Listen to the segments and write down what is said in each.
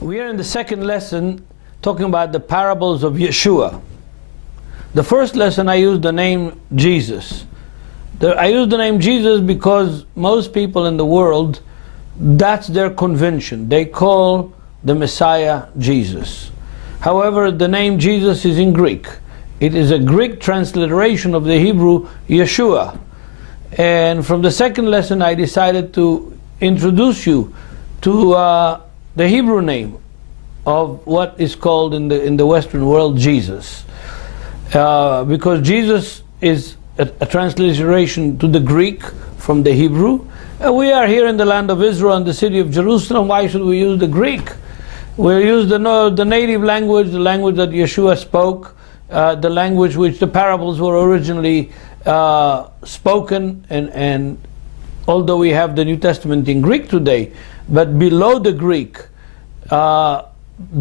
We are in the second lesson talking about the parables of Yeshua. The first lesson I used the name Jesus. I used the name Jesus because most people in the world, that's their convention. They call the Messiah Jesus. However, the name Jesus is in Greek. It is a Greek transliteration of the Hebrew Yeshua. And from the second lesson I decided to introduce you to the Hebrew name of what is called in the Western world Jesus, because Jesus is a transliteration to the Greek from the Hebrew. We are here in the land of Israel and the city of Jerusalem. Why should we use the Greek? We'll use the native language, the language that Yeshua spoke, the language which the parables were originally spoken, and although we have the New Testament in Greek today, but below the Greek, the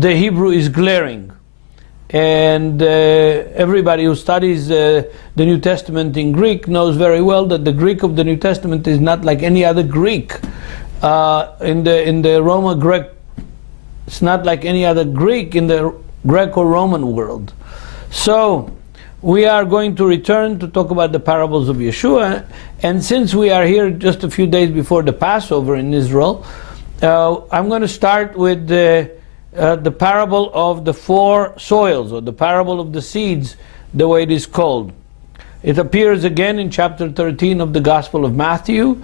Hebrew is glaring. And everybody who studies the New Testament in Greek knows very well that the Greek of the New Testament is not like any other Greek. In the Roman-Greek, it's not like any other Greek in the Greco-Roman world. So we are going to return to talk about the parables of Yeshua. And since we are here just a few days before the Passover in Israel, I'm going to start with the parable of the four soils, or the parable of the seeds, the way it is called. It appears again in chapter 13 of the Gospel of Matthew.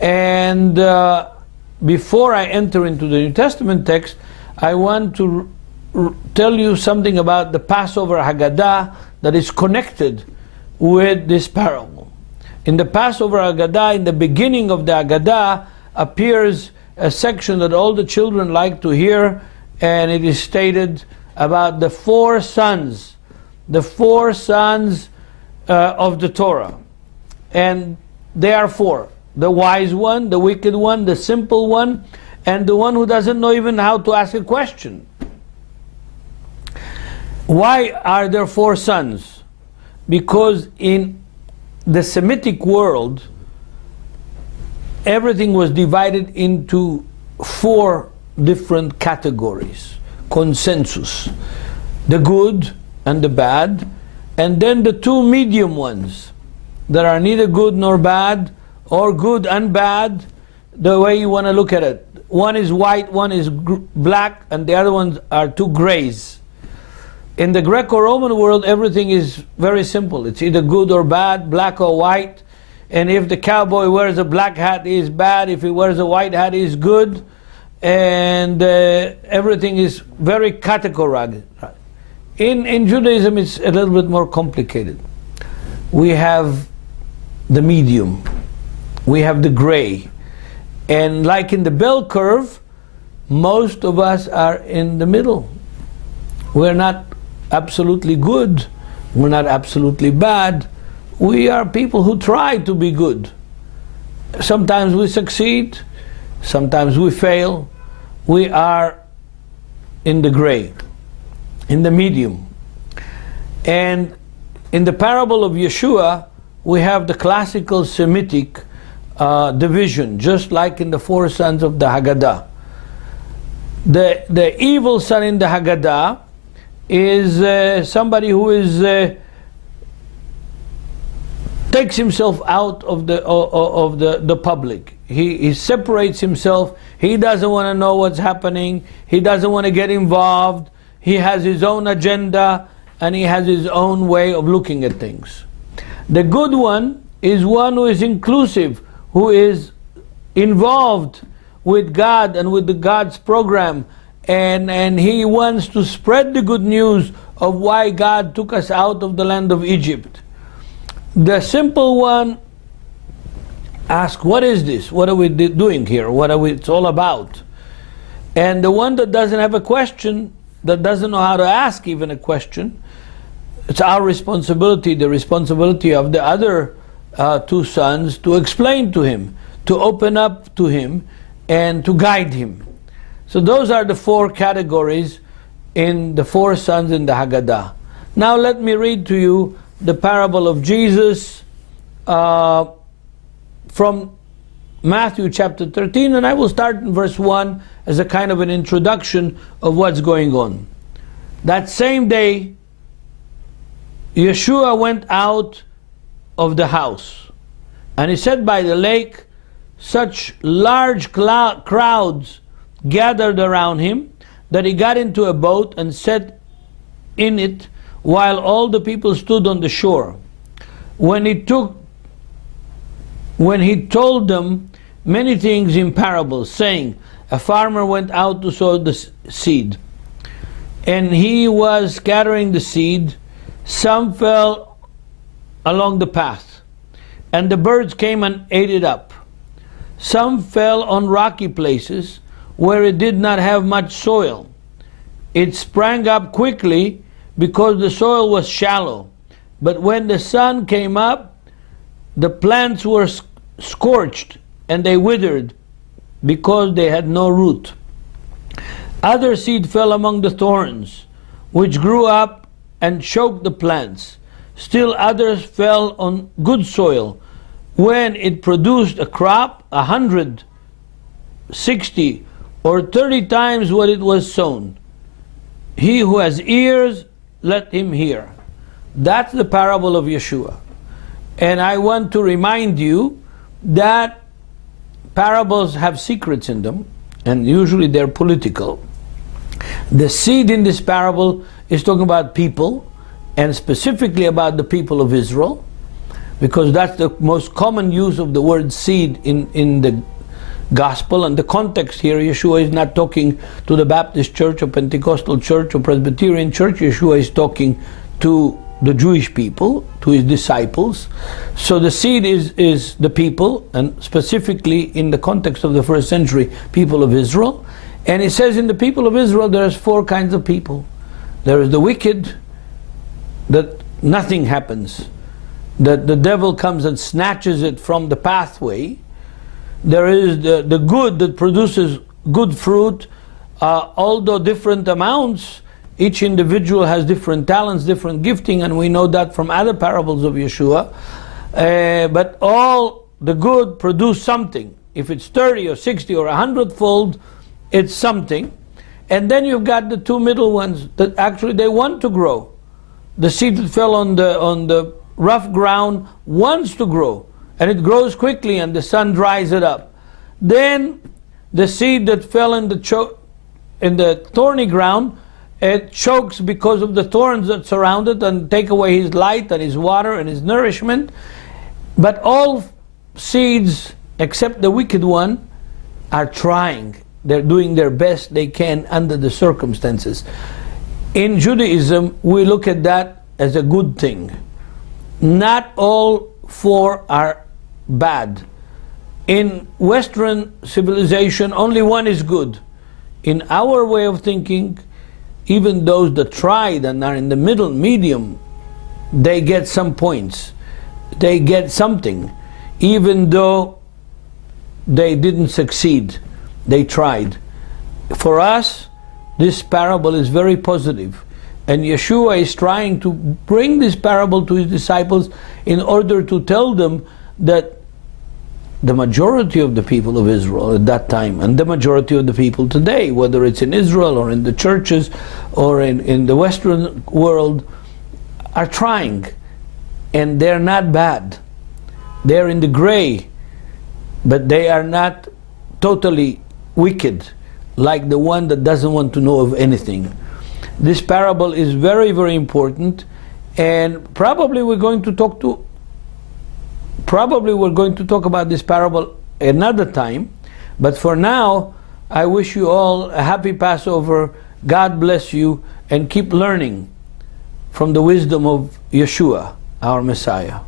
And before I enter into the New Testament text, I want to tell you something about the Passover Haggadah that is connected with this parable. In the Passover Haggadah, in the beginning of the Haggadah, appears a section that all the children like to hear, and it is stated about the four sons of the Torah. And they are four: the wise one, the wicked one, the simple one, and the one who doesn't know even how to ask a question. Why are there four sons? Because in the Semitic world, everything was divided into four different categories. Consensus: the good and the bad, and then the two medium ones that are neither good nor bad, or good and bad, the way you want to look at it. One is white, one is black, and the other ones are two grays. In the Greco-Roman world, everything is very simple. It's either good or bad, black or white. And if the cowboy wears a black hat, he is bad. If he wears a white hat, he is good. And everything is very categorical. In Judaism, it's a little bit more complicated. We have the medium. We have the gray. And like in the bell curve, most of us are in the middle. We're not absolutely good. We're not absolutely bad. We are people who try to be good. Sometimes we succeed. Sometimes we fail. We are in the gray, in the medium. And in the parable of Yeshua, we have the classical Semitic division, just like in the four sons of the Haggadah. The evil son in the Haggadah is somebody who is takes himself out of the public. He separates himself. He doesn't want to know what's happening. He doesn't want to get involved. He has his own agenda, and he has his own way of looking at things. The good one is one who is inclusive, who is involved with God and with God's program, and he wants to spread the good news of why God took us out of the land of Egypt. The simple one asks, what is this? What are we doing here? It's all about? And the one that doesn't have a question, that doesn't know how to ask even a question, it's our responsibility, the responsibility of the other two sons, to explain to him, to open up to him, and to guide him. So those are the four categories in the four sons in the Haggadah. Now let me read to you the parable of Jesus from Matthew chapter 13, and I will start in verse 1 as a kind of an introduction of what's going on. That same day, Yeshua went out of the house, and he sat by the lake. Such large crowds gathered around him that he got into a boat and sat in it, while all the people stood on the shore. When he told them many things in parables, saying, a farmer went out to sow the seed, and he was scattering the seed. Some fell along the path, and the birds came and ate it up. Some fell on rocky places where it did not have much soil. It sprang up quickly because the soil was shallow. But when the sun came up, the plants were scorched and they withered because they had no root. Other seed fell among the thorns, which grew up and choked the plants. Still others fell on good soil. When it produced a crop, 100, 60, or 30 times what it was sown. He who has ears, let him hear. That's the parable of Yeshua. And I want to remind you that parables have secrets in them, and usually they're political. The seed in this parable is talking about people, and specifically about the people of Israel, because that's the most common use of the word seed in the gospel. And the context here, Yeshua is not talking to the Baptist church or Pentecostal church or Presbyterian church. Yeshua is talking to the Jewish people, to his disciples. So the seed is the people, and specifically in the context of the first century, people of Israel. And it says in the people of Israel there's 4 kinds of people. There is the wicked, that nothing happens, that the devil comes and snatches it from the pathway. There is the good, that produces good fruit, although different amounts. Each individual has different talents, different gifting, and we know that from other parables of Yeshua. But all the good produce something. If it's 30 or 60 or 100-fold, it's something. And then you've got the 2 middle ones that actually they want to grow. The seed that fell on the rough ground wants to grow, and it grows quickly, and the sun dries it up. Then the seed that fell in the thorny ground, it chokes because of the thorns that surround it and take away his light and his water and his nourishment. But all seeds, except the wicked one, are trying. They're doing their best they can under the circumstances. In Judaism, we look at that as a good thing. Not all 4 are bad. In Western civilization, only one is good. In our way of thinking, even those that tried and are in the medium, they get some points. They get something. Even though they didn't succeed, they tried. For us, this parable is very positive. And Yeshua is trying to bring this parable to his disciples in order to tell them that the majority of the people of Israel at that time, and the majority of the people today, whether it's in Israel or in the churches or in the Western world, are trying. And they're not bad. They're in the gray, but they are not totally wicked, like the one that doesn't want to know of anything. This parable is very, very important, and probably we're going to talk about this parable another time. But for now, I wish you all a happy Passover. God bless you, and keep learning from the wisdom of Yeshua, our Messiah.